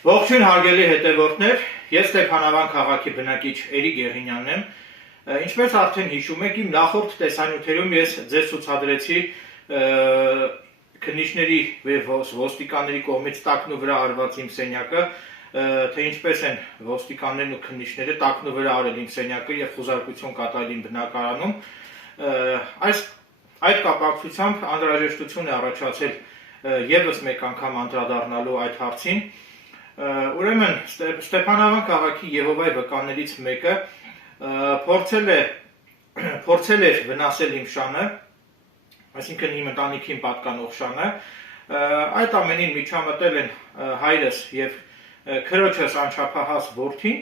Ողջույն հարգելի հետևորդներ, ես Ստեփանավան քաղաքի բնակիչ Էրիկ Եղինյանն եմ։ Ինչպես արդեն հիշում եք, իմ նախորդ տեսանյութերում ես ձեզ ցուցադրեցի քննիչների ոստիկանների կողմից տակնու վրա արված իմ սենյակը, թե ինչպես են ոստիկաններն ու քննիչները տակնու վրա արել իմ սենյակը եւ խուզարկություն կատարել իմ բնակարանում։ Այդ կապակցությամբ անհրաժեշտություն է առաջացել եւս մեկ անգամ անդրադառնալու այդ հարցին։ Ուրեմն Ստեփանավան քաղաքի Եհովայի վկաներից մեկը փորձել էր վնասել իմ շանը, այսինքն իմ ընտանիքին պատկանող շանը, այդ ամենին միջամտել են հայրս եւ քրոջս անչափահաս որդին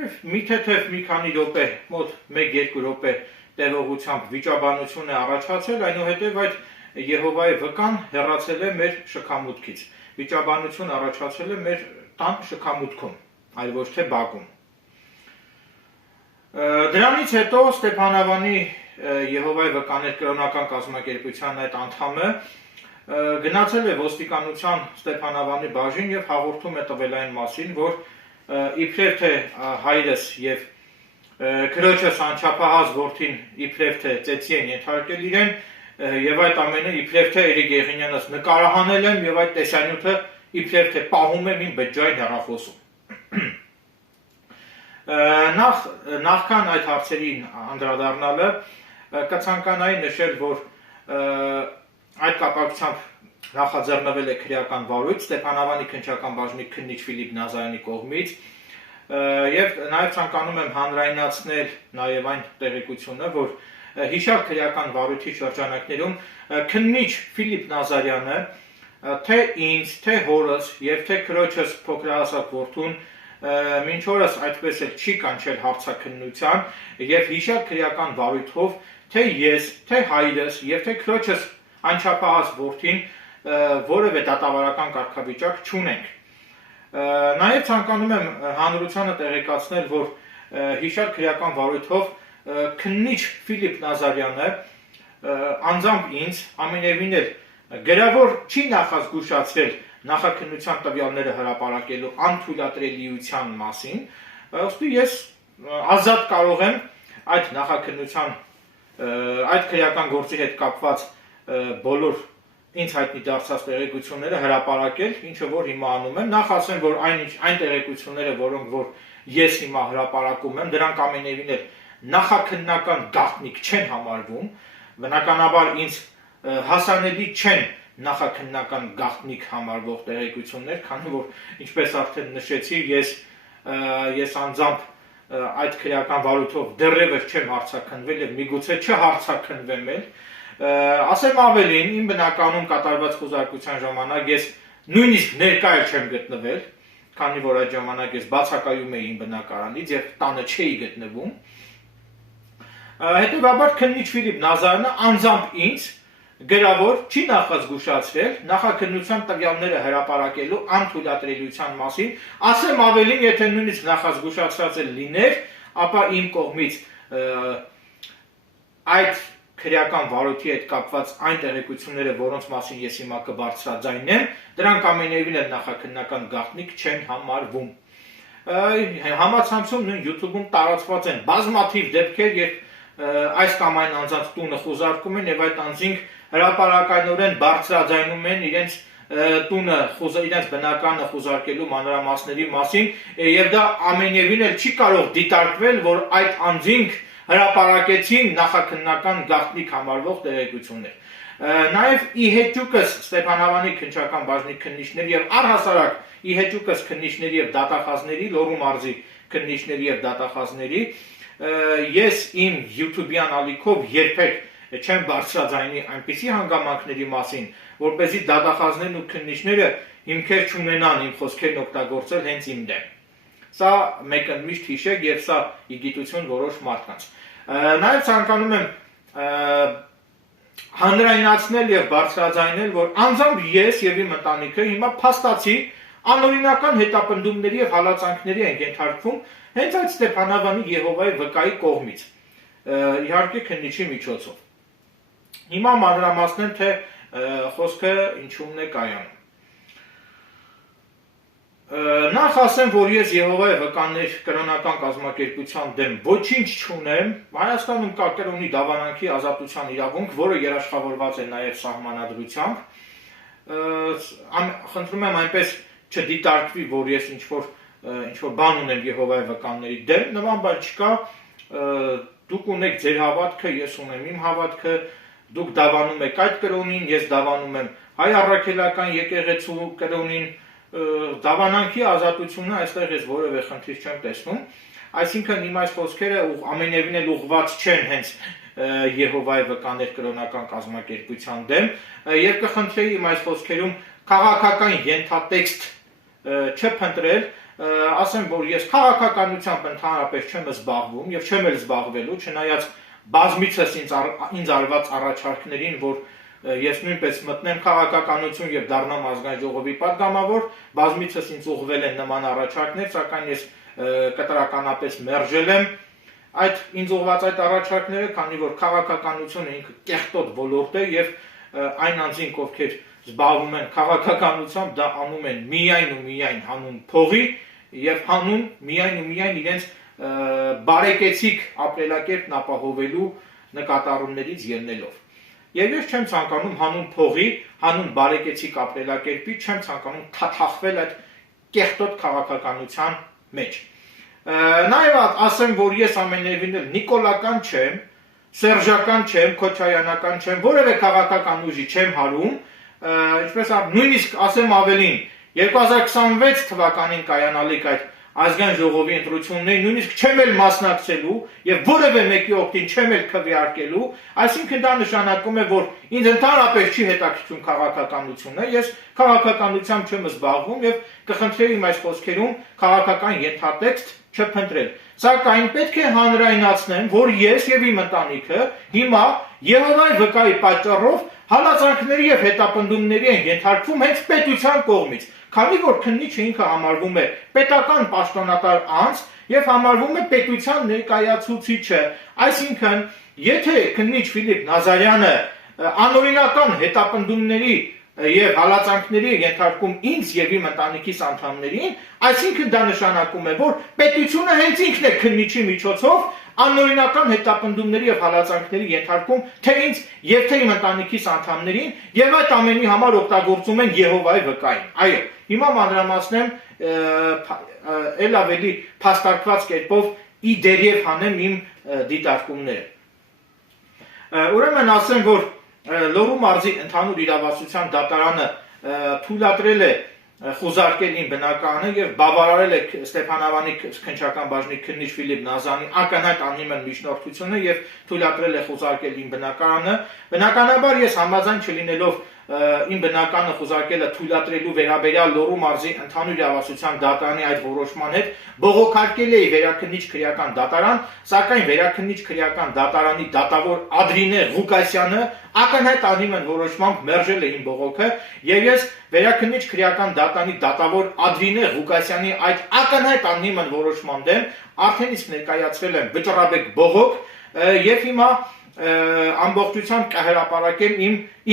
եւ միթեթեւ մի քանի րոպե, մոտ 1-2 րոպե տևողությամբ վիճաբանություն է առաջացել, այնուհետեւ այդ Եհովայի վկան հեռացել է մեր շքամուտքից։ Վիճաբանություն առաջացել է մեր տան շքամուտքում, այլ ոչ թե բակում։ Դրանից հետո Ստեփանավանի Եհովայի վկաներ կրոնական կազմակերպության այդ անդամը գնացել է ոստիկանության Ստեփանավանի բաժին եւ հաղորդում է տվել այն մասին, որ իբրև թե հայրս եւ քրոջս անչափահաս որդին իբրև թե ծեծի են ենթարկել իրեն եւ այդ ամենը իբրև թե Էրիկ Եղինյանս նկարահանել եմ եւ այդ տեսանյութը իբրև թե պահում եմ իմ բջջային հեռախոսում։ Նախքան այդ հարցերին անդրադառնալը կցանկանայի նշել, որ այդ կապակցությամբ նախաձեռնվել է քրեական վարույթ Ստեփանավանի քննչական բաժնի քննիչ Ֆիլիպ Նազարյանի կողմից եւ նաեւ ցանկանում եմ հանրայնացնել նաեւ այն տեղեկությունը, որ հիշյալ քրեական վարույթի շրջանակներում քննիչ Ֆիլիպ Նազարյանը թե ինձ, թե հորս եւ թե քրոջս փոքրահասակ որդուն մինչ օրս այդպես էլ չի կանչել հարցաքննության եւ հիշյալ քրեական վարույթով թե ես, թե հայրս եւ թե քրոջս անչափահաս որդին որևէ դատավարական կարգավիճակ չունենք։ Նաեւ ցանկանում եմ հանրությանը տեղեկացնել, որ հիշյալ քրեական վարույթով քննիչ Ֆիլիպ Նազարյանը անձամբ ինձ ամենևին էլ գրավոր չի նախազգուշացրել նախաքննության տվյալները հրապարակելու անթույլատրելիության մասին, ըստի ես ազատ կարող եմ այդ նախաքննության այդ քրեական գործի հետ կապված բոլոր ինձ հայտնի դարձած տեղեկությունները հրապարակել, ինչը որ հիմա անում եմ, նախ ասեմ, որ այն տեղեկությունները, որոնք որ ես հիմա հրապարակում եմ, դրանք ամենևին էլ նախաքննական գաղտնիք չեն համարվում, բնականաբար ինձ հասանելի չեն նախաքննական գաղտնիք համարվող տեղեկություններ, քանի որ ինչպես արդեն նշեցի, ես անձամբ այդ քրեական վարույթով դեռևս չեմ հարցաքննվել եւ միգուցե չհարցաքննվեմ էլ, ասեմ ավելին, իմ բնականում կատարված խուզարկության ժամանակ ես նույնիսկ ներկա չեմ գտնվել, քանի որ այդ ժամանակ ես բացակայում էի իմ բնակարանից եւ տանը չէի գտնվում։ Հետևաբար քննիչ Ֆիլիպ Նազարյանը անձամբ ինձ գրավոր չի նախազգուշացրել նախաքննության տվյալները հրապարակելու անթույլատրելիության մասին, ասեմ ավելին, եթե նույնիսկ նախազգուշացած էլ լիներ, ապա իմ կողմից այդ քրեական վարույթի հետ կապված այն տեղեկությունները, որոնց մասին ես հիմա կբարձրաձայնեմ, դրանք ամենևին էլ նախաքննական գաղտնիք չեն համարվում։ Համացանցում նույն YouTube-ում տարածված են բազմաթիվ դեպքեր, երբ այս կամ այն անձանց տունը խուզարկում են եւ այդ անձինք հրապարակայնորեն բարձրաձայնում են իրենց տունը, իրենց բնականը խուզարկելու մանրամասների մասին եւ դա ամենևին էլ չի կարող դիտարկվել, որ այդ անձինք հրապարակեցին նախաքննական գաղտնիք համարվող տեղեկություններ։ Նաեւ ի հեճուկս Ստեփանավանի քննչական բաժնի քննիչների եւ առհասարակ ի հեճուկս քննիչների եւ դատախազների, Լոռու մարզի քննիչների եւ դատախազների ես իմ YouTube-յան ալիքով երբեք չեմ բարձրաձայնի այնպիսի հանգամանքների մասին, որպեսզի դատախազներն ու քննիչները հիմքեր չունենան իմ խոսքերն օգտագործել հենց իմ դեմ։ Սա մեկընդմիշտ հիշեք եւ սա ի գիտություն որոշ մարդկանց։ Նաեւ ցանկանում եմ հանրայնացնել եւ բարձրաձայնել, որ անձամբ ես եւ իմ ընտանիքը հիմա փաստացի անօրինական հետապնդումների եւ հալածանքների են ենթարկվում հենց այդ Ստեփանավանի Եհովայի վկայի կողմից, իհարկե քննիչի միջոցով։ Հիմա մանրամասնեմ, թե խոսքը ինչումն է կայանում։ Նախ ասեմ, որ ես Եհովայի վկաներ կրոնական կազմակերպության դեմ ոչինչ չունեմ։ Հայաստանում կա կրոնի դավանանքի ազատության իրավունք, որը երաշխավորված է նաև սահմանադրությամբ։ Խնդրում եմ այնպես չդիտարկվի, որ ես ինչ-որ բան ունեմ Եհովայի վկաների դեմ, նման բան չկա։ Դուք ունեք ձեր հավատքը, ես ունեմ իմ հավատքը, դուք դավանում եք այդ կրոնին, ես դավանում եմ հայ առաքելական եկեղեցու կրոնին, դավանանքի ազատությունը այստեղ ես որևէ խնդիր չեմ տեսնում, այսինքն իմ այս խոսքերը ամենևին էլ ուղղված չեն հենց Եհովայի վկաներ կրոնական կազմակերպության դեմ, եւ կխնդրեի իմ այս խոսքերում քաղաքական ենթատեքստ չփնտրել, ասեմ, որ ես քաղաքականությամբ ընդհանրապես չեմ զբաղվում եւ չեմ էլ զբաղվելու, չնայած բազմիցս ինձ արված առաջարկներին, որ ես նույնպես մտնեմ քաղաքականություն եւ դառնամ ազգային ժողովի պատգամավոր, բազմիցս ինձ ուղղվել են նման առաջարկներ, սակայն ես կտրականապես մերժել եմ այդ ինձ ուղղված այդ առաջարկները, քանի որ քաղաքականությունը ինքը կեղտոտ ոլորտ է եւ այն անձինք, ովքեր զբաղվում են քաղաքականությամբ, դա անում են միայն ու միայն հանուն փողի եւ հանուն միայն ու միայն իրենց բարեկեցիկ ապրելակերպն ապահովելու նկատառումներից ելնելով։ Եվ ես չեմ ցանկանում հանուն փողի, հանուն բարեկեցիկ ապրելակերպի, չեմ ցանկանում թաթախվել այդ կեղտոտ քաղաքականության մեջ։ Նաև ասեմ, որ ես ամենևին էլ նիկոլական չեմ, սերժական չեմ, քոչայանական չեմ, որևէ քաղաքական ուժի չեմ հարում, ինչպես նույնիսկ ասեմ ավելին, 2026 թվականին կայանալիք այդ ազգային ժողովի ընտրություններին նույնիսկ չեմ էլ մասնակցելու եւ որևէ մեկի օգտին չեմ էլ քվեարկելու, այսինքն դա նշանակում է, որ ինձ ընդհանրապես չի հետաքրքրում քաղաքականությունը, ես քաղաքականությամբ չեմ զբաղվում եւ կխնդրեի իմ այս խոսքերում քաղաքական ենթատեքստ չփնտրել։ Սակայն պետք է հանրայնացնեմ, որ ես եւ իմ ընտանիքը հիմա Եհովայի վկայի պատճառով հալածանքների եւ հետապնդումների են ենթարկվում հենց պետության կողմից, քանի որ քննիչը ինքը համարվում է պետական պաշտոնատար անձ եւ համարվում է պետության ներկայացուցիչը, այսինքն եթե քննիչ Ֆիլիպ Նազարյանը անօրինական հետապնդումների եւ հալածանքների ենթարկում ինձ եւ իմ ընտանիքիս անդամներին, այսինքն դա նշանակում է, որ պետությունը հենց ինքն է քննիչի միջոցով անօրինական հետապնդումների եւ հալածանքների ենթարկում թե ինձ եւ թե իմ ընտանիքիս անդամներին եւ այդ ամենի համար օգտագործում են Եհովայի վկային։ Այո, հիմա մանրամասնեմ ել ավելի փաստարկված կերպով ի դերև հանեմ իմ դիտարկումները։ Ուրեմն ասեմ, որ Լոռու մարզի ընդհանուր իրավասության դատարանը թույլատրել է խոզարկել իմ բնակարանը եւ բավարարել է Ստեփանավանի քննչական բաժնի քննիչ Ֆիլիպ Նազարյանի ակնհայտ անհիմն միջնորդությունը եւ թույլատրել է խոզարկել իմ բնակարանը։ Բնականաբար ես համաձայն չլինելով իմ բնականը խոզարկելը թույլատրելու վերաբերյալ Լոռու մարզի ընդհանուր իրավասության դատարանի այդ որոշման հետ բողոքարկել էի վերաքննիչ քրեական դատարան, սակայն վերաքննիչ քրեական դատարանի դատավոր Ադրինե Ղուկասյանը ակնհայտ անհիմն որոշմամբ մերժել է իմ բողոքը եւ ես վերաքննիչ քրեական դատարանի դատավոր Ադրինե Ղուկասյանի այդ ակնհայտ անհիմն որոշման դեմ արդեն իսկ ներկայացրել եմ վճռաբեկ բողոք եւ հիմա ամբողջությամբ կհրապարակեմ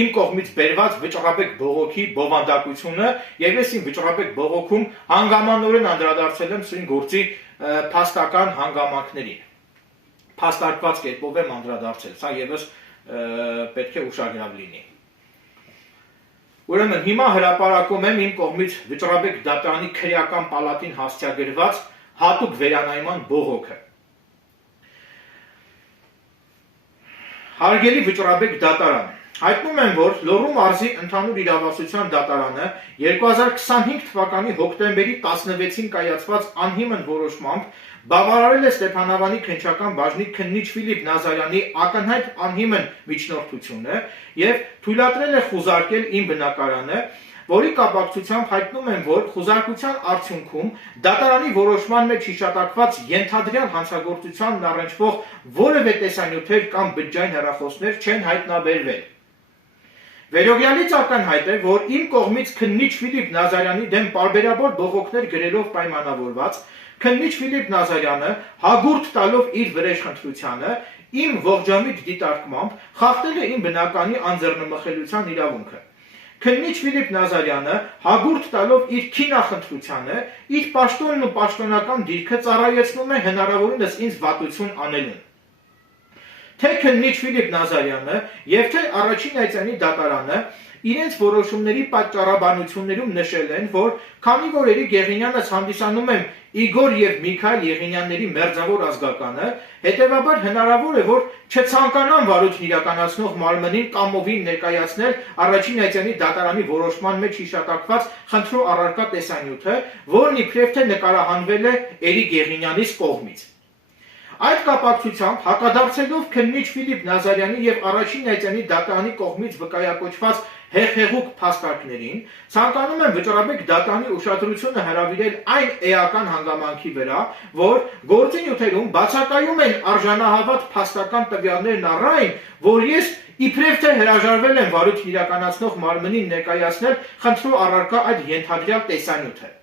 իմ կողմից բերված վճռաբեկ բողոքի բովանդակությունը եւ ես իմ վճռաբեկ բողոքում հանգամանորեն անդրադարձել եմ սույն գործի փաստական հանգամանքներին։ Փաստարկված կերպով եմ անդրադարձել, սա եւս պետք է ուշագրավ լինի։ Ուրեմն հիմա հրապարակում եմ իմ կողմից վճռաբեկ դատարանի քրեական պալատին հասցեագրված հատուկ վերանայման բողոքը։ Հարգելի վճռաբեկ դատարան, հայտնում եմ, որ Լոռու մարզի ընդհանուր իրավասության դատարանը 2025 թվականի հոկտեմբերի 16-ին կայացված անհիմն որոշմամբ բավարարել է Ստեփանավանի քննչական բաժնի քննիչ Ֆիլիպ Նազարյանի ակնհայտ անհիմն միջնորդությունը եւ թույլատրել է խոզարկել իմ բնակարանը, որի կապակցությամբ հայտնում եմ, որ խոզարկության արդյունքում դատարանի որոշման մեջ հիշատակված ենթադրյալ հանցագործությանն առնչվող որևէ տեսանյութեր կամ բջջային հեռախոսներ չեն հայտնաբերվել։ Վերողյալից ակնհայտ է, որ իմ կողմից քննիչ Ֆիլիպ Նազարյանի դեմ պարբերաբար բողոքներ գրելով պայմանավորված, քննիչ Ֆիլիպ Նազարյանը հագուրդ տալով իր վրեժխնդրությանը, իմ ողջամիտ դիտարկմամբ խախտել է իմ բնականի անձեռնմխելիության իրավունքը։ քննիչ Ֆիլիպ Նազարյանը հագուրդ տալով իր քինախնդրությանը իր պաշտոնն ու պաշտոնական դիրքը ծառայեցնում է հնարավորինս ինձ վատություն անելուն։ Թե քննիչ Ֆիլիպ Նազարյանը եւ թե առաջին այցանի դատարանը իրենց որոշումների պատճառաբանություններում նշել են, որ քանի որ Էրիկ Եղինյանս հանդիսանում եմ Իգոր եւ Միքայել Եղինյանների մերձավոր ազգականը, հետեւաբար հնարավոր է, որ չցանկանան վարույթն իրականացնող մարմնին կամովին ներկայացնել առաջին այցանի դատարանի որոշման մեջ հիշատակված խնդրու առարկա տեսանյութը, որն իբրև թե նկարահանվել է Էրիկ Եղինյանից կողմից։ Այդ կապակցությամբ հակադարձելով քննիչ Ֆիլիպ Նազարյանի եւ առաջին այցանի դատարանի կողմից վկայակոչված հեղեղուկ փաստարկներին, ցանկանում եմ վճռաբեկ դատարանի ուշադրությունը հրավիրել այն էական հանգամանքի վրա, որ գործի նյութերում բացակայում են արժանահավատ փաստական տվյալներն առայն, որ ես իբրև թե հրաժարվել եմ վարույթն իրականացնող մարմնին ներկայացնել խնդրու առարկա այդ ենթադրյալ տեսանյութը։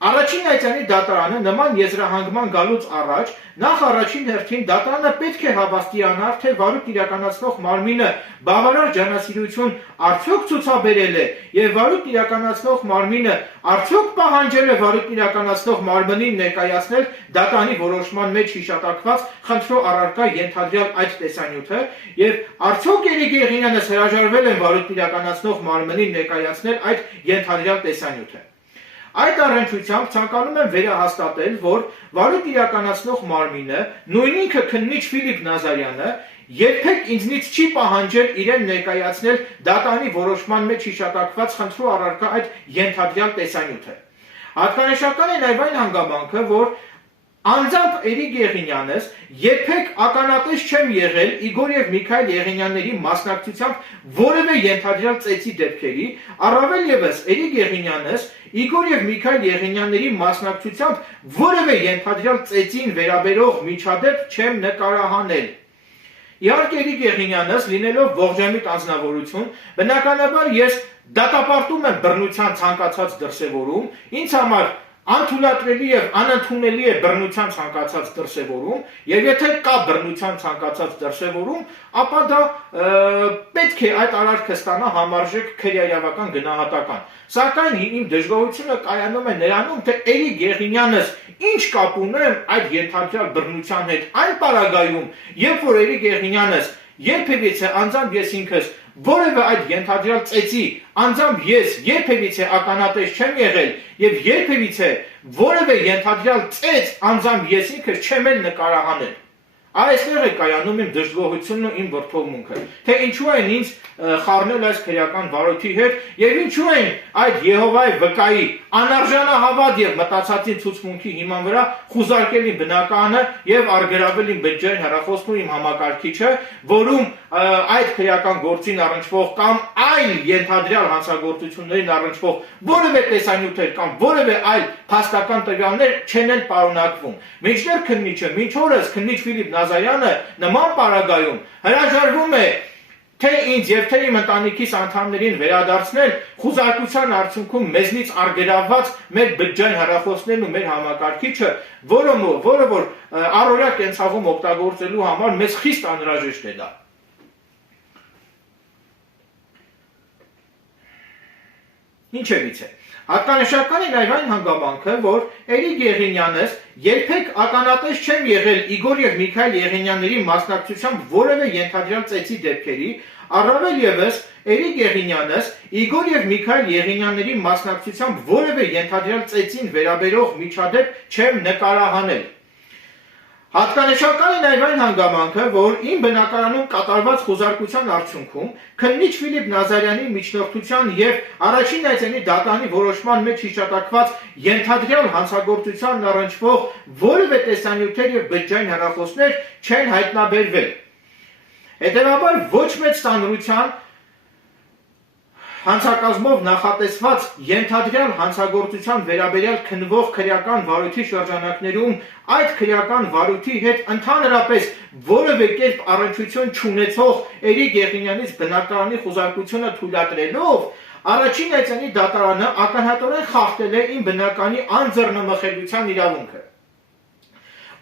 Առաջին այցանի դատարանը նման եզրահանգման գալուց առաջ նախ առաջին հերթին դատարանը պետք է հավաստիանար, թե վարույթ իրականացնող մարմինը բավարար ջանասիրություն արդյոք ցուցաբերել է եւ վարույթ իրականացնող մարմինը արդյոք պահանջել է վարույթ իրականացնող մարմնին ներկայացնել դատարանի որոշման մեջ հիշատակված խնդրու առարկա ենթադրյալ այդ տեսանյութը եւ արդյոք Էրիկ Եղինյանը հրաժարվել է վարույթ իրականացնող մարմնին ներկայացնել այդ ենթադրյալ տեսանյութը։ Այդ առնչությամբ ցանկանում եմ վերահաստատել, որ վարույթ իրականացնող մարմինը, նույն ինքը քննիչ Ֆիլիպ Նազարյանը, երբեք ինձնից չի պահանջել իրեն ներկայացնել դատարանի որոշման մեջ հիշատակված խնդրու առարկա այդ ենթադրյալ տեսանյութը։ Հատկանշական է նաև այն հանգամանքը, որ անձամբ Էրիկ Եղինյանս երբեք ականատես չեմ եղել Իգոր եւ Միքայել Եղինյանների մասնակցությամբ որևէ ենթադրյալ ծեծի դեպքերի, առավել եւս Էրիկ Եղինյանս Իգոր եւ Միքայել Եղինյանների մասնակցությամբ որևէ ենթադրյալ ծեծին վերաբերող միջադեպ չեմ նկարահանել։ Իհարկե Էրիկ Եղինյանս լինելով ողջամիտ անձնավորություն, բնականաբար ես դատապարտում եմ բռնության ցանկացած դրսևորում, ինձ համար անթույլատրելի եւ անընդունելի է բռնության ցանկացած դրսևորում, եւ եթե կա բռնության ցանկացած դրսևորում, ապա դա պետք է այդ արարքը ստանա համարժեք քրեայավական գնահատական։ Սակայն իմ դժգոհությունը կայանում է նրանում, թե Էրիկ Եղինյանս ինչ կապ ունեմ այդ ենթադրյալ բռնության հետ այն պարագայում, երբ որ Էրիկ Եղինյանս երբևիցե անձամբ ես ինքս որևէ այդ ենթադրյալ ծեծի անձամբ ես երբևիցե ականատես չեմ եղել եւ երբևիցե որևէ ենթադրյալ ծեծ անձամբ ես ինքս չեմ էլ նկարահանել։ Այստեղ է կայանում իմ դժգոհությունն ու իմ ողջունքը, թե ինչու են ինձ խառնել այս քրեական վարույթի հետ եւ ինչու են այդ Եհովայի վկայի անարժանահավատ եւ մտածածին ցուցմունքի հիման վրա խուզարկել իմ բնականը եւ արգելավել իմ բջջային հեռախոսն ու իմ համակարգիչը, որում այդ քրեական գործին առնչվող կամ այլ ենթադրյալ հանցագործություններին առնչվող որևէ տեսանյութեր կամ որևէ այլ փաստական տվյալներ չեն էլ պարունակվում։ Մինչդեռ քննիչը, մինչ օրս քննիչ Ֆիլիպ Նազարյանը նման պարագայում հրաժարվում է թե ինձ եւ թե իմ ընտանիքիս անդամներին վերադարձնել խուզարկության արդյունքում մեզնից արգելավված մեր բջջային հեռախոսներն ու մեր համակարգիչը, որը որ առօրյա կենցաղում օգտագործելու համար մեզ խիստ անհրաժեշտ է դա։ Ինչևիցե, հատկանշական է նաև այն հանգամանքը, որ Էրիկ Եղինյանս երբեք ականատես չեմ եղել Իգոր եւ Միքայել Եղինյանների մասնակցությամբ որևէ ենթադրյալ ծեծի դեպքերի, առավել եւս Էրիկ Եղինյանս Իգոր եւ Միքայել Եղինյանների մասնակցությամբ որևէ ենթադրյալ ծեծին վերաբերող միջադեպ չեմ նկարահանել։ Հատկանշական է նաև այն հանգամանքը, որ իմ բնակարանում կատարված խուզարկության արդյունքում քննիչ Ֆիլիպ Նազարյանի միջնորդության եւ առաջին այցանի դատարանի որոշման մեջ հիշատակված ենթադրյալ հանցագործությանն առնչվող որևէ տեսանյութեր եւ բջջային հեռախոսներ չեն հայտնաբերվել։ Հետևաբար ոչ մեծ ծանրության հանցակազմով նախատեսված ենթադրյալ հանցագործության վերաբերյալ քննվող քրեական վարույթի շրջանակներում այդ քրեական վարույթի հետ ընդհանրապես որևէ կերպ առնչություն չունեցող Էրիկ Եղինյանից բնակարանի խուզարկությունը թույլատրելով առաջին այցանի դատարանը ականատորեն խախտել է իմ բնականի անձեռնմխելիության իրավունքը։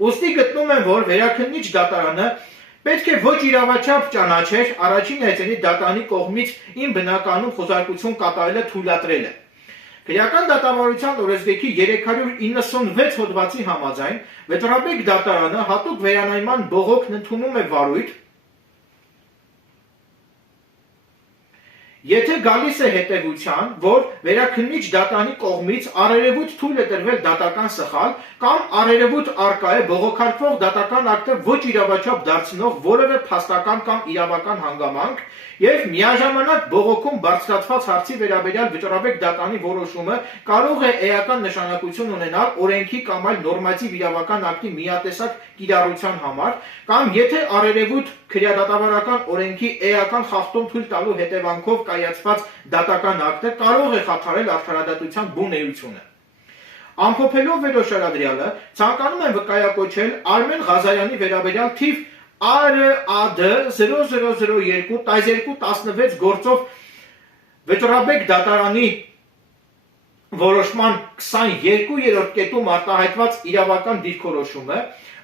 Ուստի գտնում եմ, որ վերաքննիչ դատարանը պետք է ոչ իրավաչափ ճանաչեր առաջին հայցենի դատանի կողմից իմ բնականում խոզարկություն կատարելը թույլատրելը։ Քրեական դատավարության օրենսգրքի 396 հոդվածի համաձայն Վետրաբեկ դատարանը հատուկ վերանայման բողոքն ընդունում է վարույթ, եթե գալիս է հետևության, որ վերաքննիչ դատանի կողմից առերևույթ թույլ է տրվել դատական սխալ կամ առերևույթ առկա է բողոքարկվող դատական ակտը ոչ իրավաչափ դարձնող որևէ փաստական կամ իրավական հանգամանք եւ միաժամանակ բողոքում բարձրացված հարցի վերաբերյալ Վճռաբեկ դատանի որոշումը կարող է էական նշանակություն ունենալ օրենքի կամ այլ նորմատիվ իրավական ակտի միատեսակ կիրառության համար, կամ եթե առերևույթ քրեադատավարական օրենքի էական խախտում թույլ տալու հետևանքով կայացված դատական ակտը կարող է խաթարել արդարադատության բուն էությունը։ Ամփոփելով վերոշարադրյալը, ցանկանում եմ վկայակոչել Արմեն Ղազարյանի վերաբերյալ թիվ ԱՐԱԴ 0002-1216 գործով Վճռաբեկ դատարանի որոշման 22-րդ կետում արտահայտված իրավական դիրքորոշումը,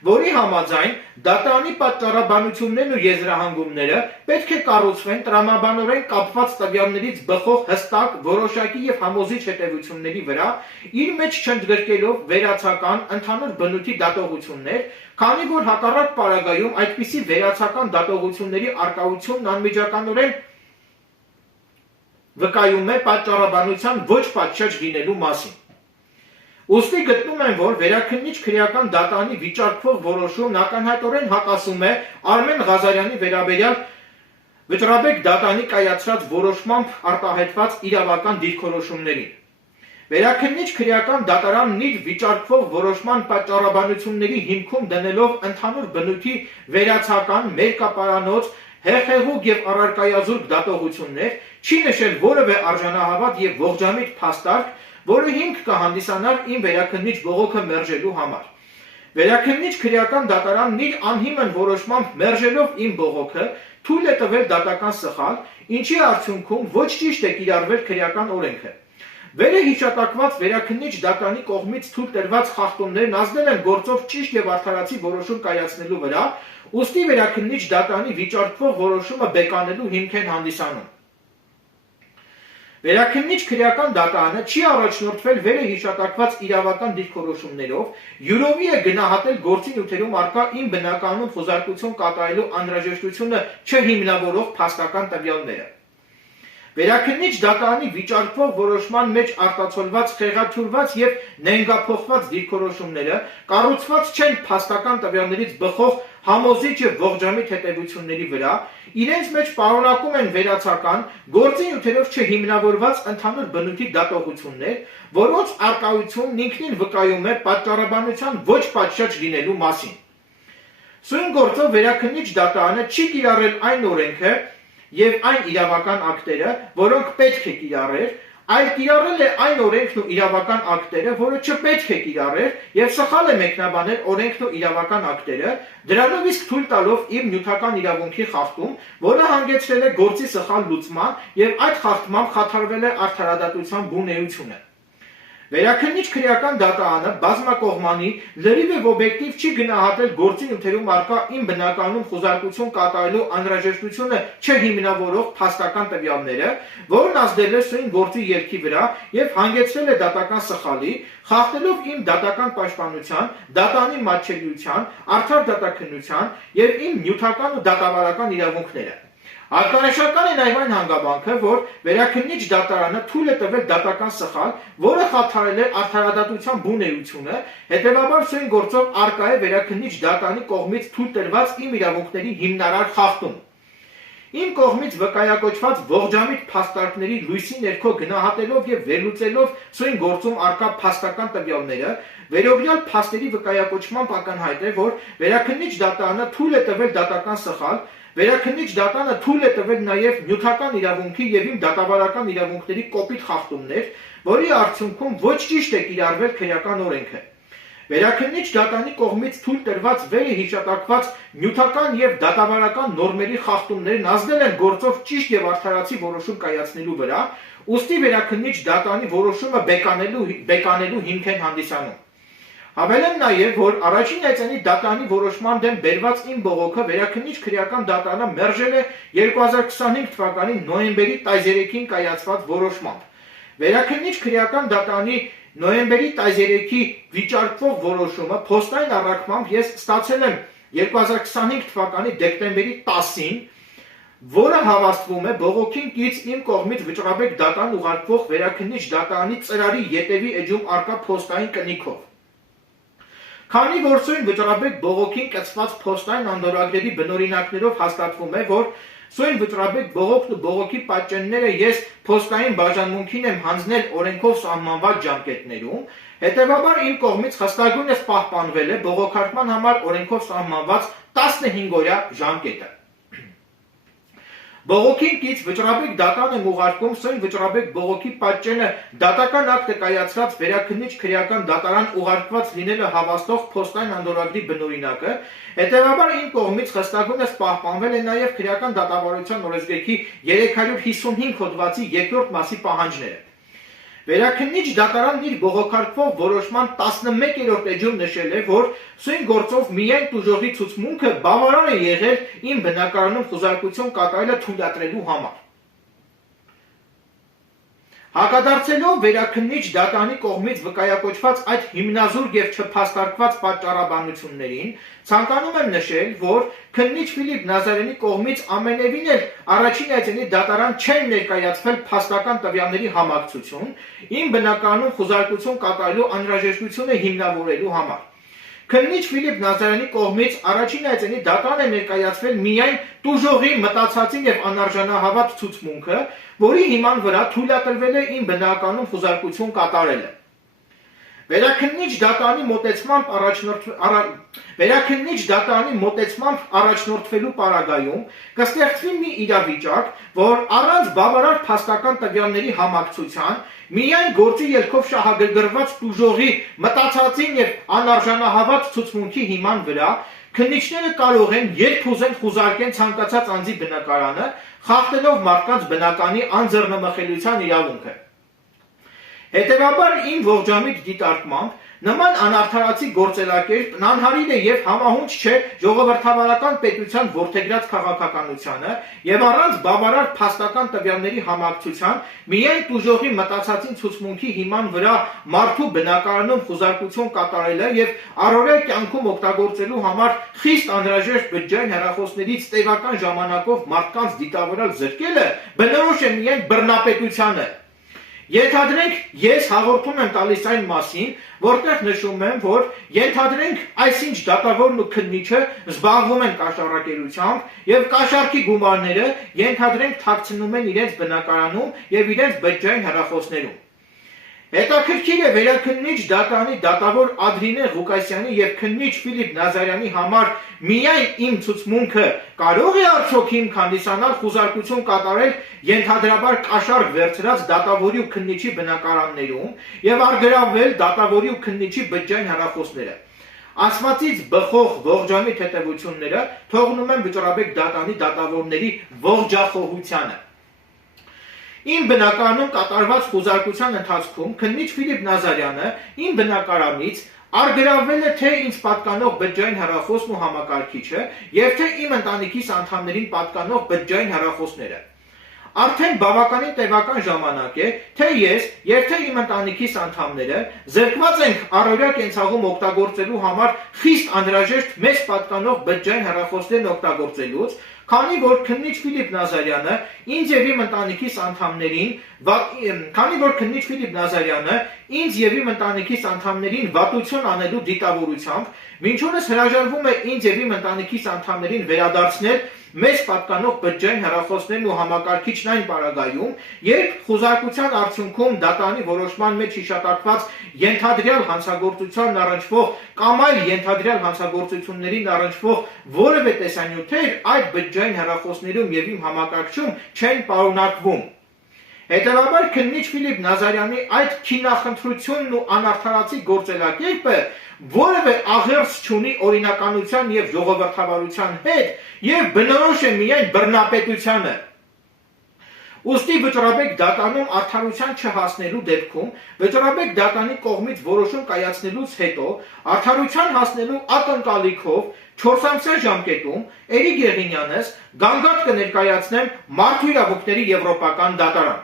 որի համաձայն դատարանի պատճառաբանություններն ու եզրահանգումները պետք է կառուցվեն տրամաբանորեն կապված տվյալներից բխող հստակ, որոշակի եւ համոզիչ հետևությունների վրա, իր մեջ չընդգրկելով վերացական, ընդհանուր բնույթի դատողություններ, քանի որ հակառակ պարագայում այդպիսի վերացական դատողությունների արկայությունն անմիջականորեն վկայում է պատճառաբանության ոչ պատշաճ լինելու մասին։ Ուստի գտնում եմ, որ վերաքննիչ քրեական դատանի վիճարկվող որոշումն ակնհայտորեն հակասում է Արմեն Ղազարյանի վերաբերյալ Վճռաբեկ դատանի կայացրած որոշմամբ արտահայտված իրավական դիրքորոշումներին։ Վերաքննիչ քրեական դատարանն իր վիճարկվող որոշման պատճառաբանությունների հիմքում դնելով ընդհանուր բնույթի վերացական, մերկապարանոց, հեղեղուկ եւ առարկայազուրկ դատողություններ, չի նշել որևէ արժանահավատ եւ ողջամիտ փաստարկ, որը հիմք կհանդիսանար իմ վերաքննիչ բողոքը մերժելու համար։ Վերաքննիչ քրեական դատարանն իր անհիմն որոշմամբ մերժելով իմ բողոքը թույլ է տվել դատական սխալ, ինչի արդյունքում ոչ ճիշտ է կիրառվել քրեական օրենքը։ Վերը հիշատակված վերաքննիչ դատանի կողմից թույլ տրված խախտումներն ազդել են գործով ճիշտ եւ արդարացի որոշում կայացնելու վրա, ուստի վերաքննիչ դատանի վիճարկվող որոշումը բեկանելու հիմք են հանդիսանում։ Վերաքննիչ քրեական դատարանը չի առաջնորդվել վերը հիշատակված իրավական դիրքորոշումներով, յուրովի է գնահատել գործի նյութերում առկա իմ բնականում խոզարկություն կատարելու անհրաժեշտությունը չհիմնավորող փաստական տվյալները։ Վերաքննիչ դատարանի վիճարկվող որոշման մեջ արտացոլված խեղաթյուրված եւ նենգափոխված դիրքորոշումները կառուցված չեն փաստական տվյալներից բխող համոզիչ եւ ողջամիտ հետևությունների վրա, իրենց մեջ պարունակում են վերացական, գործի նյութերով չհիմնավորված ընդհանուր բնույթի դատողություններ, որոնց արկայությունն ինքնին վկայում է պատճառաբանության ոչ պատշաճ լինելու մասին։ Սույն գործով վերաքննիչ դատարանը չի կիրառել այն օրենքը եւ այն իրավական ակտերը, որոնք պետք է կիրառեր, այլ կիրառել է այն օրենքն ու իրավական ակտերը, որը չպետք է կիրառեր եւ սխալ է մեկնաբանել օրենքն ու իրավական ակտերը, դրանով իսկ թույլ տալով իր նյութական իրավունքի խախտում, որը հանգեցրել է գործի սխալ լուծման եւ այդ խախտմամբ խաթարվել է արդարադատության բուն էությունը։ Վերաքննիչ քրեական դատարանը բազմակողմանի լրիվ եւ օբյեկտիվ չի գնահատել գործի նյութերում առկա իմ բնականում խոզարկություն կատարելու անհրաժեշտությունը չհիմնավորող փաստական տվյալները, որն ազդել է սույն գործի ելքի վրա եւ հանգեցրել է դատական սխալի, խախտելով իմ դատական պաշտպանության, դատանի մատչելիության, արդար դատաքննության եւ իմ նյութական ու դատավարական իրավունքները։ Արտանշական է նաև այն հանգամանքը, որ վերաքննիչ դատարանը թույլ է տվել դատական սխալ, որը խաթարել է արդարադատության բուն էությունը, հետևաբար սույն գործով առկա է վերաքննիչ դատարանի կողմից թույլ տրված իմ իրավունքների հիմնարար խախտում։ Իմ կողմից վկայակոչված ողջամիտ փաստարկների լույսի ներքո գնահատելով եւ վերլուծելով սույն գործում առկա փաստական տվյալները, վերօրյալ փաստերի վկայակոչմամբ ակնհայտ է, որ վերաքննիչ դատարանը թույլ է տվել դատական սխալ, վերաքննիչ դատարանը թույլ է տվել նաև նյութական իրավունքի եւ իմ դատավարական իրավունքների կոպիտ խախտումներ, որի արդյունքում ոչ ճիշտ է կիրառվել քրեական օրենքը։ Վերաքննիչ դատարանի կողմից թույլ տրված վերը հիշատակված նյութական եւ դատավարական նորմերի խախտումներն ազդել են գործով ճիշտ եւ արդարացի որոշում կայացնելու վրա, ուստի վերաքննիչ դատարանի որոշումը բեկանելու հիմք են հանդիսանում։ Հավելեմ նաև, որ առաջին հայցանի դատարանի որոշման դեմ բերված իմ բողոքը վերաքննիչ քրեական դատարանը մերժել է 2025 թվականի նոյեմբերի 13-ին կայացված որոշմամբ։ Վերաքննիչ քրեական դատարանի նոյեմբերի 13-ի վիճարկվող որոշումը փոստային առաքմամբ ես ստացել եմ 2025 թվականի դեկտեմբերի 10-ին, որը հավաստվում է բողոքին կից իմ կողմից Վճռաբեկ դատարան ուղարկվող վերաքննիչ դատարանի ծրարի ետևի էջում առկա փոստային կնիքով։ Քանի որ սույն Վճռաբեկ բողոքին կցված փոստային անդորրագրերի բնօրինակներով հաստատվում է, որ սույն Վճռաբեկ բողոքն ու բողոքի պատճենները ես փոստային բաժանմունքին եմ հանձնել օրենքով սահմանված ժամկետներում, հետևաբար իմ կողմից խստագույնս պահպանվել է բողոքարկման համար օրենքով սահմանված 15-օրյա ժամկետը։ Բողոքին կից Վճռաբեկ դատարան եմ ուղարկում սույն Վճռաբեկ բողոքի պատճենը դատական ակտը կայացրած վերաքննիչ քրեական դատարան ուղարկված լինելը հավաստող փոստային անդորրագրի բնօրինակը, հետևաբար իմ կողմից խստագույնս պահպանվել է նաև քրեական դատավարության օրենսգրքի 355 հոդվածի 2-րդ մասի պահանջները։ Վերաքննիչ դատարանն իր բողոքարկվող որոշման 11-րդ էջում նշել է, որ սույն գործով միայն տուժողի ցուցմունքը բավարար է եղել իմ բնակարանում խուզարկություն կատարելը թույլատրելու համար։ Հակադարձելով վերաքննիչ դատարանի կողմից վկայակոչված այդ հիմնազուրկ եւ չփաստարկված պատճառաբանություններին, ցանկանում եմ նշել, որ քննիչ Ֆիլիպ Նազարյանի կողմից ամենևին էլ առաջին հայցանի դատարան չեն ներկայացվել փաստական տվյալների համակցություն, իմ բնակարանում խուզարկություն կատարելու անհրաժեշտությունը հիմնավորելու համար։ Քննիչ Ֆիլիպ Նազարյանի կողմից առաջին հայցանի դատարան է ներկայացվել միայն տուժողի մտածածի եւ անարժանահավատ ցուցմունքը, որի հիման վրա թույլատրվել է իմ բնակարանում խուզարկություն կատարելը։ Վերաքննիչ դատարանի մոտեցմամբ առաջնորդվելու պարագայում կստեղծվի մի իրավիճակ, որ առանց բավարար փաստական տվյալների համակցության միայն գործի ելքով շահագրգռված տուժողի մտածածին եւ անարժանահավատ ցուցմունքի հիման վրա քննիչները կարող են երբ ուզեն խուզարկեն ցանկացած անձի բնակարանը, խախտելով մարդկանց բնականի անձեռնմխելիության իրավունքը։ Հետևաբար իմ ողջամիտ դիտարկմամբ նման անարդարացի գործելակերպն անհարին է եւ համահունչ չէ ժողովրդավարական պետության որդեգրած քաղաքականությանը եւ առանց բավարար փաստական տվյալների համակցության միայն տուժողի մտածածին ցուցմունքի հիման վրա մարդու բնակարանում խուզարկություն կատարելը եւ առօրյա կյանքում օգտագործելու համար խիստ անհրաժեշտ բջջային հեռախոսներից տևական ժամանակով մարդկանց դիտավորալ զրկելը բնորոշ է միայն բռնապետությանը։ Ենթադրենք ես հաղորդում եմ տալիս այն մասին, որտեղ նշում եմ, որ ենթադրենք այսինչ դատավորն ու քննիչը զբաղվում են կաշառակերությամբ եւ կաշառքի գումարները ենթադրենք թաքցնում են իրենց բնակարանում եւ իրենց բջջային հեռախոսներում։ Հետաքրքիր է վերաքննիչ դատարանի դատավոր Ադրինե Ղուկասյանի եւ քննիչ Ֆիլիպ Նազարյանի համար միայն իմ ցուցմունքը կարող է արդյոք իմ հանդիսանալ խուզարկություն կատարել ենթադրաբար կաշառք վերցրած դատավորի ու քննիչի բնակարաններում եւ արգրավել դատավորի ու քննիչի բջջային հեռախոսները։ Ասվածից բխող ողջամիտ հետևությունները թողնում են Վճռաբեկ դատարանի դատավորների ողջախոհությանը։ Իմ բնակարանում կատարված խուզարկության ընթացքում քննիչ Ֆիլիպ Նազարյանը իմ բնակարանից արգրավել է թե ինձ պատկանող բջջային հեռախոսն ու համակարգիչը եւ թե իմ ընտանիքիս անդամներին պատկանող բջջային հեռախոսները։ Արդեն բավականին տևական ժամանակ է, թե ես եւ թե իմ ընտանիքիս անդամները զրկված ենք առօրյա կենցաղում օգտագործելու համար խիստ անհրաժեշտ մեծ պատկանող բջջային հեռախոսներն օգտագործելուց, քանի որ քննիչ Ֆիլիպ Նազարյանը ինձ եւ իմ ընտանիքիս անդամներին վատություն անելու դիտավորությամբ մինչ օրս հրաժարվում է ինձ եւ իմ ընտանիքիս անդամներին վերադարձնել մեծ պատկանող բջջային հեռախոսներն ու համակարգիչն այն պարագայում, երբ խուզարկության արդյունքում դատարանի որոշման մեջ հիշատակված ենթադրյալ հանցագործությանն առնչվող կամ այլ ենթադրյալ հանցագործություններին առնչվող որևէ տեսանյութեր այդ բջջային հեռախոսներում եւ իմ համակարգչում չեն պարունակվում։ Հետևաբար քննիչ Ֆիլիպ Նազարյանի այդ քինախնդրությունն ու անարդարացի գործելակերպը որևէ աղերս չունի օրինականության եւ ժողովրդավարության հետ եւ բնորոշ է միայն բռնապետությանը։ Ուստի վճռաբեկ դատանում արդարության չհասնելու դեպքում վճռաբեկ դատանի կողմից որոշում կայացնելուց հետո արդարության հասնելու ակնկալիքով 4 ամսյա ժամկետում Էրիկ Եղինյանս գանգատ կներկայացնեմ Մարդու իրավունքների եվրոպական դատարան։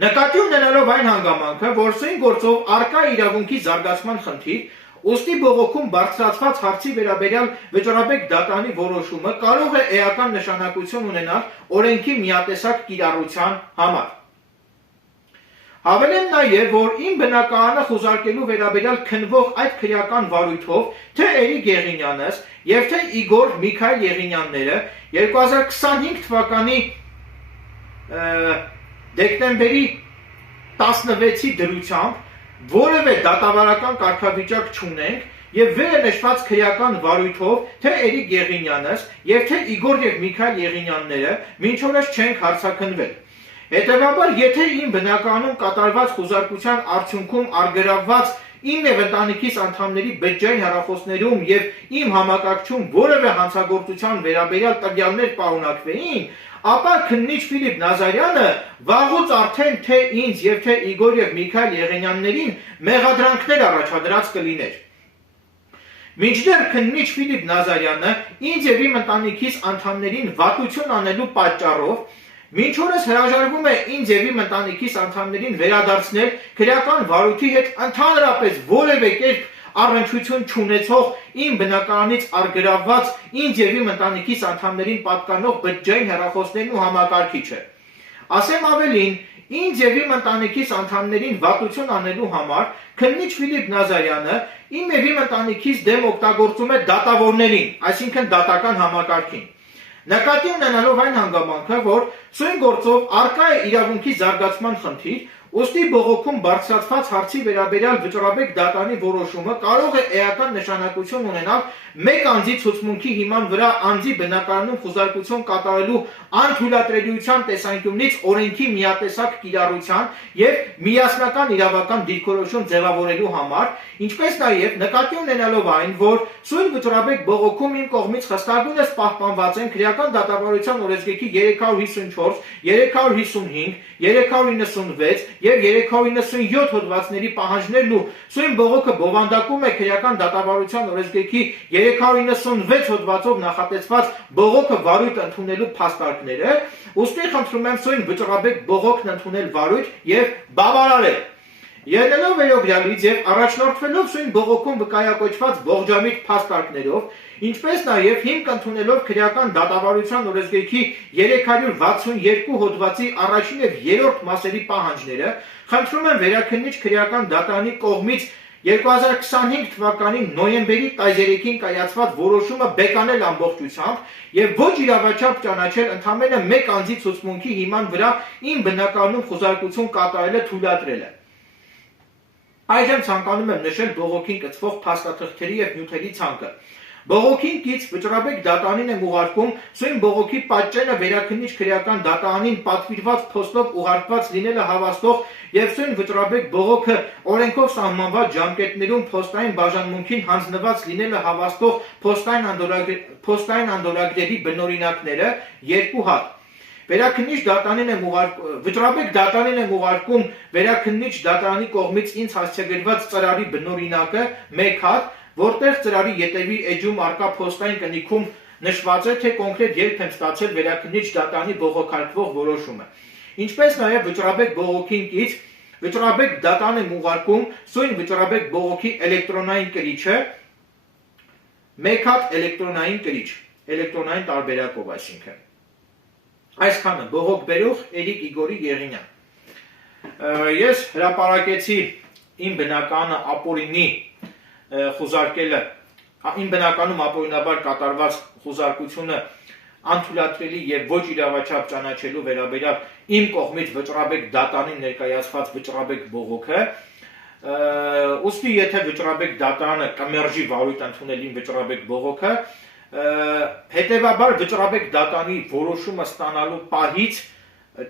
Նկատի ունենալով այն հանգամանքը, որ սույն գործով առկա իրավունքի զարգացման խնդիր, ուստի բողոքում բարձրացված հարցի վերաբերյալ վճռաբեկ դատանի որոշումը կարող է էական նշանակություն ունենալ օրենքի միատեսակ կիրառության համար։ Հավելեմ նաև, որ իմ բնակարանը խուզարկելու վերաբերյալ քննվող այդ քրեական վարույթով թե Էրիկ Եղինյանս եւ թե Իգոր Միքայել Եղինյանները 2025 թվականի դեկտեմբերի 16-ի դրությամբ որևէ դատավարական կարգավիճակ չունենք եւ վերը նշված քրեական վարույթով թե Էրիկ Եղինյանս եւ թե Իգոր եւ Միքայել Եղինյանները մինչ օրս չենք հարցաքննվել։ Հետևաբար, եթե իմ բնակարանում կատարված խուզարկության արդյունքում արգելված իմ եւ ընտանիքիս անդամների բջջային հեռախոսներում եւ իմ համակարգչում որևէ հանցագործության վերաբերյալ տվյալներ պարունակվեին, ապա քննիչ Ֆիլիպ Նազարյանը վաղուց արդեն թե ինձ եւ թե Իգոր եւ Միքայել Եղինյաններին մեղադրանքներ առաջադրած կլիներ։ Մինչդեռ քննիչ Ֆիլիպ Նազարյանը ինձ եւ իմ ընտանիքիս անդամներին վատություն անելու պատճառով մինչ օրս հրաժարվում է ինձ եւ իմ ընտանիքիս անդամներին վերադարձնել քրեական վարույթի հետ ընդհանրապես որևէ կերպ առնչություն չունեցող իմ բնակարանից արգելված ինձ եւ իմ ընտանիքիս անդամներին պատկանող բջջային հեռախոսներն ու համակարգիչը։ Ասեմ ավելին, ինձ եւ իմ ընտանիքիս անդամներին վատություն անելու համար քննիչ Ֆիլիպ Նազարյանը իմ եւ իմ ընտանիքիս դեմ օգտագործում է դատավորներին, այսինքն դատական համակարգին։ Նկատի ունենալով այն հանգամանքը, որ սույն գործով առկա է իրավունքի զարգացման խնդիր, ուստի բողոքում բարձրացված հարցի վերաբերյալ վճռաբեկ դատանի որոշումը կարող է էական նշանակություն ունենալ մեկ անձի ցուցմունքի հիման վրա անձի բնակարանում խուզարկություն կատարելու անթույլատրելիության տեսանկյունից օրենքի միատեսակ կիրառության եւ միասնական իրավական դիրքորոշում ձևավորելու համար, ինչպես նաեւ նկատի ունենալով այն, որ սույն վճռաբեկ բողոքում իմ կողմից խստագույնս պահպանված են քրեական դատավարության օրենսգրքի 354, 355, 396 եւ 397 հոդվածների պահանջներն ու սույն բողոքը բովանդակում է քրեական դատավարության օրենսգրքի 396 հոդվածով նախատեսված բողոքը վարույթ ընդունելու փաստարկները, ուստի խնդրում եմ սույն վճռաբեկ բողոքն ընդունել վարույթ եւ բավարարել։ Ելնելով վերօրյալից եւ առաջնորդվելով սույն բողոքում վկայակոչված ողջամիտ փաստարկներով, ինչպես նաեւ հիմք ընդունելով քրեական դատավարության օրենսգրքի 362 հոդվածի առաջին եւ երրորդ մասերի պահանջները, խնդրում եմ վերաքննիչ քրեական դատարանի կողմից 2025 թվականի նոյեմբերի 13-ին կայացված որոշումը բեկանել ամբողջությամբ եւ ոչ իրավաչափ ճանաչել ընդամենը մեկ անձի ցուցմունքի հիման վրա իմ բնակարանում խուզարկություն կատարելը թույլատրելը։ Այժմ ցանկանում եմ նշել բողոքին կցվող փաստաթղթերի եւ նյութերի ցանկը։ Բողոքին կից վճռաբեկ դատարանին եմ ուղարկում սույն բողոքի պատճենը վերաքննիչ քրեական դատարանին պատվիրված փոստով ուղարկված լինելը հավաստող եւ սույն վճռաբեկ բողոքը օրենքով սահմանված ժամկետներում փոստային բաժանմունքին հանձնված լինելը հավաստող փոստային անդորագրերի բնօրինակները 2 հատ։ Վերաքննիչ դատարանին եմ վճռաբեկ դատարանին եմ ուղարկում վերաքննիչ դատարանի կողմից ինձ հասցեագրված ծրարի բնօրինակը 1 հատ, որտեղ ծրարի ետևի էջում արկա փոստային կնիքում նշված է, թե կոնկրետ երբ եմ ստացել վերաքննիչ դատարանի բողոքարկվող որոշումը։ Ինչպես նաև վճռաբեկ բողոքին կից վճռաբեկ դատարան եմ ուղարկում սույն վճռաբեկ բողոքի էլեկտրոնային կրիչը 1 հատ էլեկտրոնային կրիչ, էլեկտրոնային տարբերակով այսինքն։ Այսքանը բողոք բերող Էրիկ Իգորի Եղինյան։ Ես հրապարակեցի իմ բնականը ապօրինի խուզարկելը, իմ բնականում ապօրինաբար կատարված խուզարկությունը անթույլատրելի եւ ոչ իրավաչափ ճանաչելու վերաբերյալ իմ կողմից վճռաբեկ դատարանին ներկայացված վճռաբեկ բողոքը, ուստի եթե վճռաբեկ դատարանը կմերժի վարույթ ընդունել իմ վճռաբեկ բողոքը, հետևաբար վճռաբեկ դատարանի որոշումը ստանալու պահից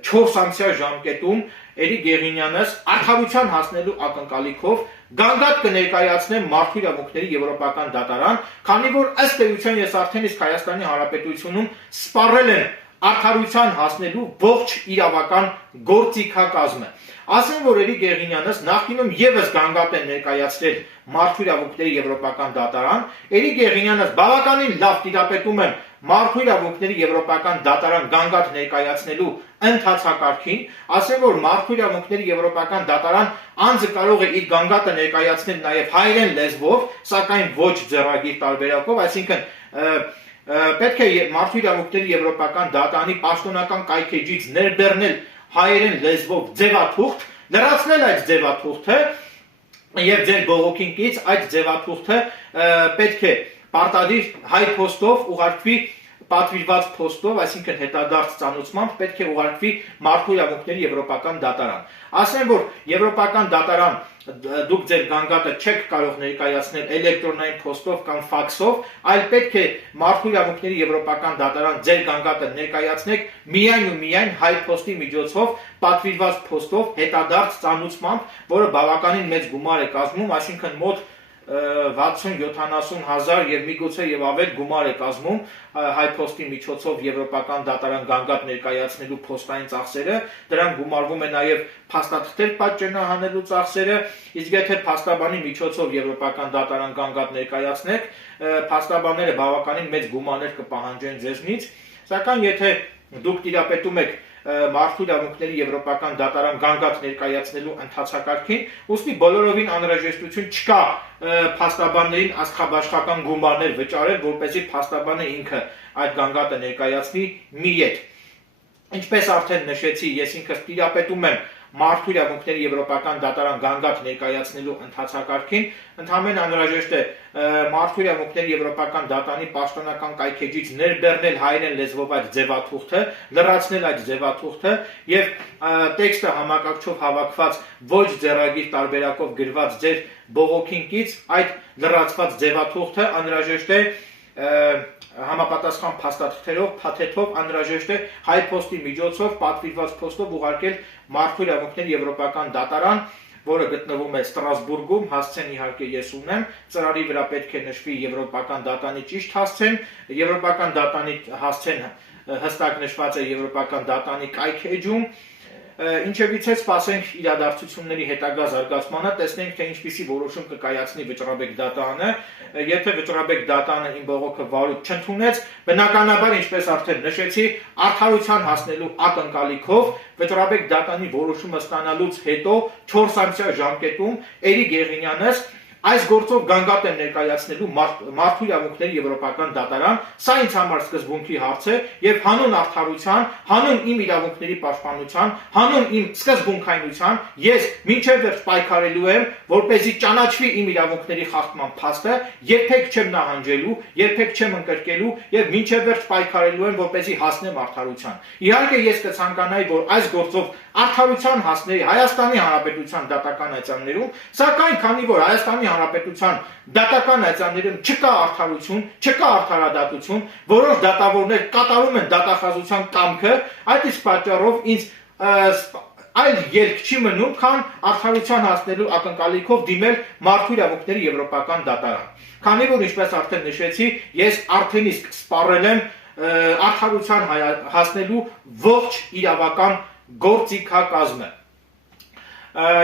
4 ամսյա ժամկետում Էրիկ Եղինյանս արդարության հասնելու ակնկալիքով գանգատ կներկայացնեմ Մարդու իրավունքների եվրոպական դատարան, քանի որ ըստ էության ես արդեն իսկ Հայաստանի Հանրապետությունում սպառել եմ արդարության հասնելու ողջ իրավական գործիքակազմը։ Ասեմ, որ Էրիկ Եղինյանս նախկինում եւս գանգատ է ներկայացրել Մարդու իրավունքների եվրոպական դատարան։ Էրիկ Եղինյանս բավականին լավ տիրապետում է Մարդու իրավունքների եվրոպական դատարան գանգատ ներկայացնելու ընթացակարգին, ասեմ, որ Մարդու իրավունքների եվրոպական դատարան անձը կարող է իր գանգատը ներկայացնել նաև հայերեն լեզվով, սակայն ոչ ձեռագիր տարբերակով, այսինքն պետք է Մարդու իրավունքների եվրոպական դատարանի պաշտոնական կայքեջից ներբեռնել հայերեն լեզվով ձևաթուղթ, լրացնել այդ ձևաթուղթը եւ ձեր բողոքինքից այդ ձևաթուղթը պետք է պարտադիր հայ փոստով ուղարկվի պատվիրված փոստով, այսինքն հետադարձ ծանուցմամբ պետք է ուղարկվի Մարդու իրավունքների եվրոպական դատարան։ Ասեմ, որ եվրոպական դատարան դուք ձեր գանգատը չեք կարող ներկայացնել էլեկտրոնային փոստով կամ ֆաքսով, այլ պետք է Մարդու իրավունքների եվրոպական դատարան ձեր գանգատը ներկայացնեք միայն ու միայն հայ փոստի միջոցով պատվիրված փոստով հետադարձ ծանուցմամբ, որը բավականին մեծ գումար է կազմում, այսինքն մոտ 60-70 հազար եւ միգուցե եւ ավել գումար է կազմում հայ փոստի միջոցով եվրոպական դատարան գանգատ ներկայացնելու փոստային ծախսերը, դրան գումարվում է նաեւ փաստաթղթեր պատճենահանելու ծախսերը, իսկ եթե փաստաբանի միջոցով եվրոպական դատարան գանգատ ներկայացնեք, փաստաբանները բավականին մեծ գումարներ կպահանջեն ձեզնից, սակայն եթե դուք տիրապետում եք Մարդու իրավունքների եվրոպական դատարան գանգատ ներկայացնելու ընթացակարգին, ուստի բոլորովին անհրաժեշտություն չկա փաստաբաններին աստղաբաշխական գումարներ վճարել, որպեսզի փաստաբանը ինքը այդ գանգատը ներկայացնի մի ետ։ Ինչպես արդեն նշեցի, ես ինքս տիրապետում եմ Մարդու իրավունքների եվրոպական դատարան գանգատ ներկայացնելու ընթացակարգին, ընդհանրապես անհրաժեշտ է Մարդու իրավունքների եվրոպական դատարանի պաշտոնական կայքեջից ներբեռնել հայերեն լեզվով այդ ձևաթուղթը, լրացնել այդ ձևաթուղթը եւ տեքստը համակարգչով հավաքված ոչ ձեռագիր տարբերակով գրված ձեր բողոքինքից այդ լրացված ձևաթուղթը անհրաժեշտ է համապատասխան փաստաթղթերով, փաթեթով անհրաժեշտ է հայ փոստի միջոցով պատվիրված փոստով ուղարկել Մարդու իրավունքների եվրոպական դատարան, որը գտնվում է Ստրասբուրգում, հասցեն իհարկե ես ունեմ, ծրարի վրա պետք է նշվի եվրոպական դատարանի ճիշտ հասցեն, եվրոպական դատարանի հասցեն հստակ նշված է եվրոպական դատարանի կայքեջում, ինչևիցե սպասենք իրադարձությունների հետագա զարգացմանը, տեսնենք թե ինչպիսի որոշում կկայացնի վճռաբեկ դատարանը, եթե վճռաբեկ դատարանը իմ բողոքը վարույթ չընդունեց, բնականաբար ինչպես արդեն նշեցի, արդարության հասնելու ակնկալիքով վճռաբեկ դատարանի որոշումը ստանալուց հետո 4 ամսյա ժամկետում Էրիկ Եղինյանս այս գործով գանգատ եմ ներկայացնելու Մարդու իրավունքների եվրոպական դատարան, սա ինձ համար սկզբունքի հարց է եւ հանուն արդարության, հանուն իմ իրավունքների պաշտպանության, հանուն իմ սկզբունքայնության ես մինչեւ վերջ պայքարելու եմ, որպեսզի ճանաչվի իմ իրավունքների խախտման փաստը, երբեք չեմ նահանջելու, երբեք չեմ ընկրկելու եւ մինչեւ վերջ պայքարելու եմ, որպեսզի հասնեմ արդարության։ Իհարկե ես կցանկանայի, որ այս գործով արդարության հասնեի Հայաստանի Հանրապետության դատական այցաններում, սակայն քանի որ Հայաստանի Հանրապետության դատական այցաններում չկա արդարություն, չկա արդարադատություն, որոնց դատավորներ կատարում են դատախազության կամքը, այդ իսկ պատճառով ինձ այլ ելք չի մնում, քան արդարության հասնելու ակնկալիքով դիմել Մարդու իրավունքների եվրոպական դատարան։ Քանի որ ինչպես արդեն նշեցի, ես արդեն իսկ սպառել եմ արդարության հասնելու ողջ իրավական գործիքակազմը։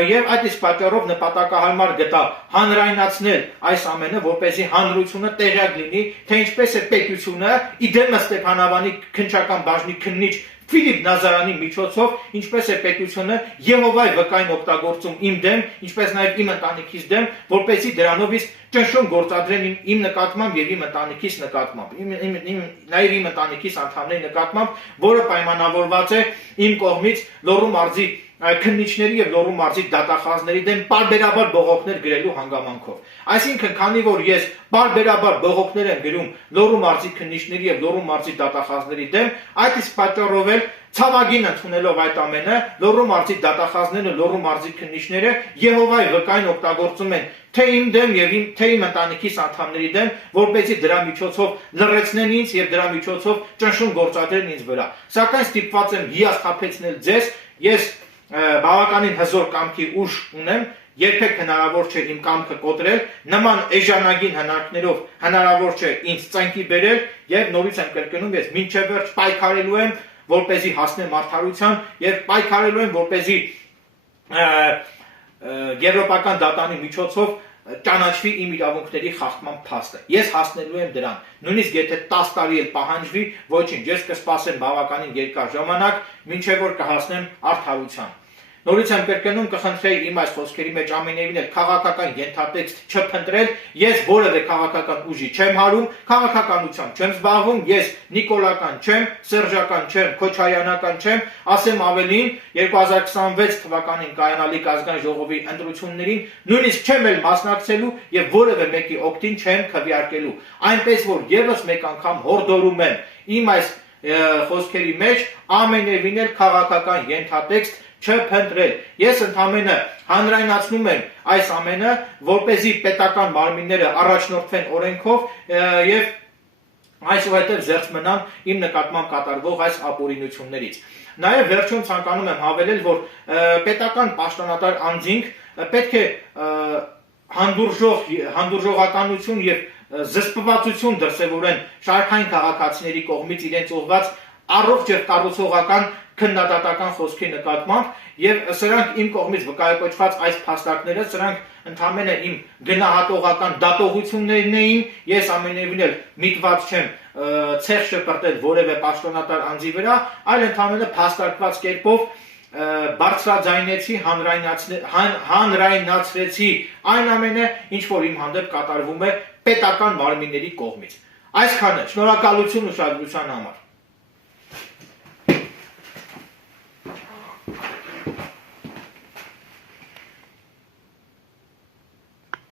Եվ այդ իսկ պատճառով նպատակահարմար գտա հանրայնացնել այս ամենը, որպեսզի հանրությունը տեղյակ լինի, թե ինչպես է պետությունը իդեմը Ստեփանավանի քննչական բաժնի քննիչ Ֆիլիպ Նազարյանի միջոցով, ինչպես է պետությունը Եհովայի վկային օգտագործում իմ դեմ, ինչպես նաև իմ ընտանիքիս դեմ, որպեսզի դրանով իսկ ճնշում գործադրեն իմ նկատմամբ եւ իմ ընտանիքիս նկատմամբ, նաև իմ ընտանիքիս անդամների նկատմամբ, որը պայմանավորված է իմ կողմից Լոռու մարզի քննիչների եւ Լոռու մարզի դատախազների դեմ պարբերաբար բողոքներ գրելու հանգամանքով։ Այսինքն, քանի որ ես պարբերաբար բողոքներ եմ գրում Լոռու մարզի քննիչների եւ Լոռու մարզի դատախազների դեմ, այդ իսկ պատճառով էլ ցավագին ընդունելով այդ ամենը, Լոռու մարզի դատախազները, Լոռու մարզի քննիչները Եհովայի վկային օգտագործում են թե իմ դեմ եւ թե իմ ընտանիքիս անդամների դեմ, որպեսզի դրա միջոցով լրացնեն ինձ եւ դրա միջոցով ճնշում գործադրեն ինձ վրա։ Սակայն ստիպված եմ հիասթափեցնել ձեզ, ես բավականին հզոր կամքի ուժ ունեմ, երբեք հնարավոր չէ իմ կամքը կոտրել, նման էժանագին հնարքներով հնարավոր չէ ինձ ծանքի բերել եւ նորից եմ կրկնում, ես մինչեւ վերջ պայքարելու եմ որպեսզի հասնեմ արդարության եւ պայքարելու եմ, որպեսզի եվրոպական դատանի միջոցով ճանաչվի իմ իրավունքների խախտման փաստը։ Ես հասնելու եմ դրան։ Նույնիսկ եթե 10 տարի էլ պահանջվի, ոչինչ, ես կսպասեմ բավականին երկար ժամանակ, մինչև որ կհասնեմ արդարության։ Նորից եմ կրկնում, կխնդրեի իմ այս խոսքերի մեջ ամենևին էլ քաղաքական ենթատեքստ չփնտրել, ես որևէ քաղաքական ուժի չեմ հարում, քաղաքականությամբ չեմ զբաղվում, ես նիկոլական չեմ, սերժական չեմ, քոչարյանական չեմ, ասեմ ավելին, 2026 թվականին կայանալիք ազգային ժողովի ընտրություններին նույնիսկ չեմ էլ մասնակցելու եւ որևէ մեկի օգտին չեմ քվեարկելու։ Այնպես որ եւս մեկ անգամ հորդորում եմ իմ այս խոսքերի մեջ ամենևին էլ քաղաքական ենթատեքստ չփնտրել։ Ես ընդհանրապես հանրայնացնում եմ այս ամենը, որպեսզի պետական մարմինները առաջնորդվեն օրենքով եւ այսուհետև զերծ մնան իմ նկատմամբ կատարվող այս ապօրինություններից։ Նաեւ վերջում ցանկանում եմ հավելել, որ պետական պաշտոնատար անձինք պետք է հանդուրժողականություն եւ զսպվածություն դրսևորեն շարքային քաղաքացիների կողմից իրենց ուղղված առողջ եւ կառուցողական քննադատական խոսքի նկատմամբ եւ սրանք իմ կողմից վկայակոչված այս փաստարկները սրանք ընդհանրապես իմ գնահատողական դատողություններն էին, ես ամենևին էլ միտված չեմ ցեղ շպրտել որևէ պաշտոնատար անձի վրա, այլ ընդհանրապես փաստարկված կերպով բարձրաձայնեցի, հանրայնացրեցի այն ամենը, ինչ որ իմ հանդեպ կատարվում է պետական մարմինների կողմից։ Այսքանը, շնորհակալություն ուշադրության համար։